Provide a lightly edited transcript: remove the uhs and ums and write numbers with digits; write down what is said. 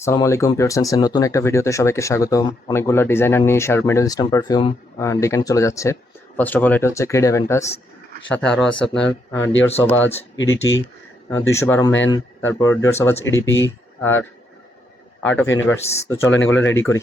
সালামু আলাইকুম পিওরসেন্সের নতুন একটা ভিডিওতে সবাইকে স্বাগতম। অনেকগুলো ডিজাইনার নিয়ে sharp middle stamp perfume Deccan চলে যাচ্ছে। ফার্স্ট অফ অল এটা হচ্ছে ক্রেড অ্যাভেন্টাস, সাথে আরও আছে আপনার ডিওর সবাজ ইডিটি 212 মেন, তারপর ডিওর সবাজ EDP R art of universe. তো চলেন এগুলো রেডি করি।